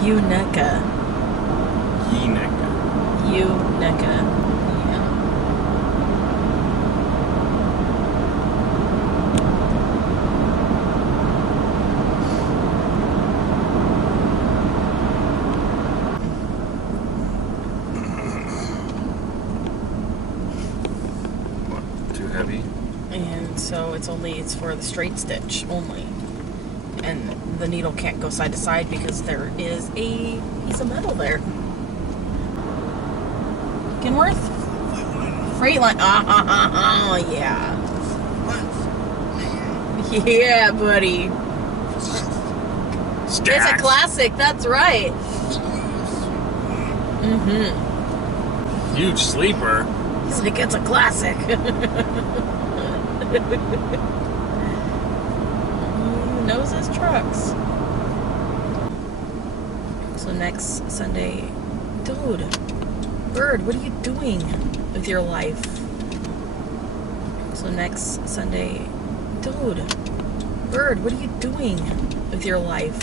Uneka. Uneka. Uneka. Yeah. What? Too heavy? And so it's for the straight stitch only. And the needle can't go side to side because there is a piece of metal there. Kenworth? Freight-line. Oh, yeah. Yeah, buddy. It's a classic, that's right. Mm-hmm. Huge sleeper. He's like, it's a classic. He knows his trucks. So next Sunday, dude, Bird, what are you doing with your life? So next Sunday, dude, Bird, what are you doing with your life?